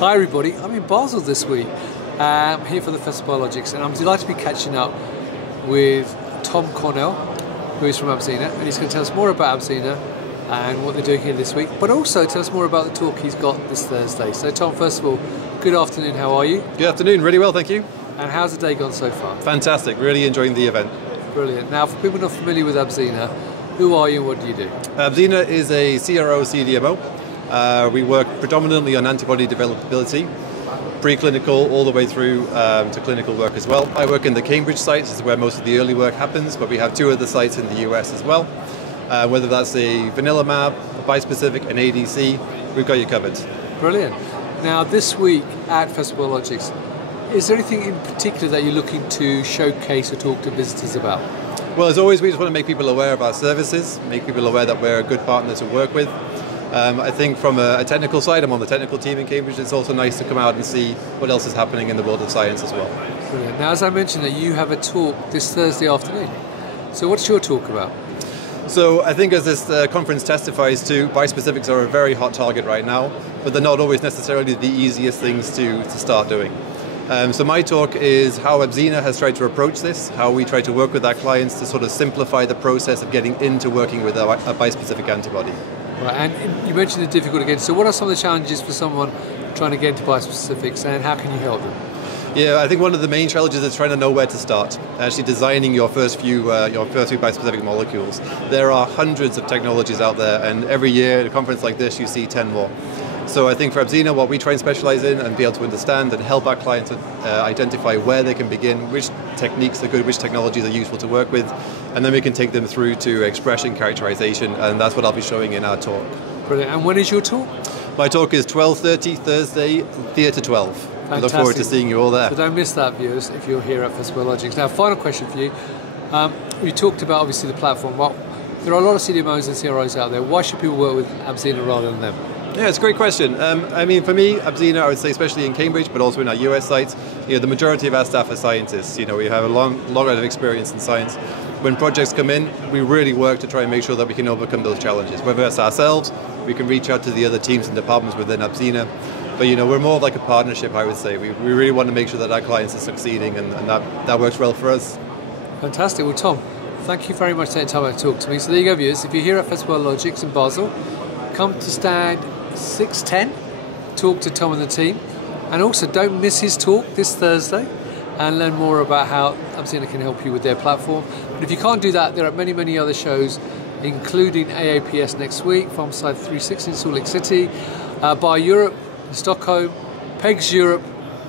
Hi everybody, I'm in Basel this week, here for the Fest of Biologics, and I'm delighted to be catching up with Tom Cornell, who is from Abzena, and he's going to tell us more about Abzena and what they're doing here this week, but also tell us more about the talk he's got this Thursday. So Tom, first of all, good afternoon, how are you? Good afternoon, really well, thank you. And how's the day gone so far? Fantastic, really enjoying the event. Brilliant. Now, for people not familiar with Abzena, who are you and what do you do? Abzena is a CRO CDMO. We work predominantly on antibody developability, preclinical all the way through to clinical work as well. I work in the Cambridge site, this is where most of the early work happens, but we have two other sites in the US as well. Whether that's a vanilla mAb, a bispecific, an ADC, we've got you covered. Brilliant. Now this week at Fest of Biologics, is there anything in particular that you're looking to showcase or talk to visitors about? Well, as always, we just want to make people aware of our services, make people aware that we're a good partner to work with. I think from a technical side, I'm on the technical team in Cambridge, it's also nice to come out and see what else is happening in the world of science as well. Brilliant. Now, as I mentioned, that you have a talk this Thursday afternoon. So what's your talk about? So I think as this conference testifies to, bispecifics are a very hot target right now, but they're not always necessarily the easiest things to start doing. So my talk is how Abzena has tried to approach this, how we try to work with our clients to sort of simplify the process of getting into working with a bispecific antibody. Right, and you mentioned the difficult again. So what are some of the challenges for someone trying to get into bispecifics, and how can you help them? Yeah, I think one of the main challenges is trying to know where to start. Actually designing your first few bispecific molecules. There are hundreds of technologies out there, and every year at a conference like this you see 10 more. So I think for Abzena, what we try and specialize in and be able to understand and help our clients identify where they can begin, which techniques are good, which technologies are useful to work with, and then we can take them through to expression characterization, and that's what I'll be showing in our talk. Brilliant. And when is your talk? My talk is 12:30 Thursday, Theatre 12. Fantastic. I look forward to seeing you all there. So don't miss that, viewers, if you're here at Fest of Biologics. Now, final question for you. We talked about, obviously, the platform. Well, there are a lot of CDMOs and CROs out there. Why should people work with Abzena rather than them? Yeah, it's a great question. I mean, for me, Abzena, I would say, especially in Cambridge, but also in our US sites, the majority of our staff are scientists. We have a long amount of experience in science. When projects come in, we really work to try and make sure that we can overcome those challenges. Whether it's ourselves, we can reach out to the other teams and departments within Abzena. But we're more like a partnership, I would say. We really want to make sure that our clients are succeeding, and that works well for us. Fantastic. Well, Tom, thank you very much for taking time to talk to me. So there you go, viewers. If you're here at Fest of Biologics in Basel, come to stand 610, talk to Tom and the team, and also don't miss his talk this Thursday and learn more about how Abzena can help you with their platform. But if you can't do that, there are many, many other shows, including AAPS next week, Pharmacide 360 in Salt Lake City, Bio Europe in Stockholm, PEGS Europe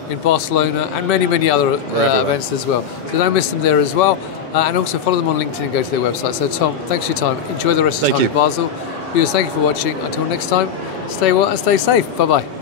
in Barcelona, and many, many other events as well. So don't miss them there as well. And also follow them on LinkedIn and go to their website. So Tom, thanks for your time. Enjoy the rest of the time in Basel. Viewers, thank you for watching. Until next time, stay well and stay safe. Bye-bye.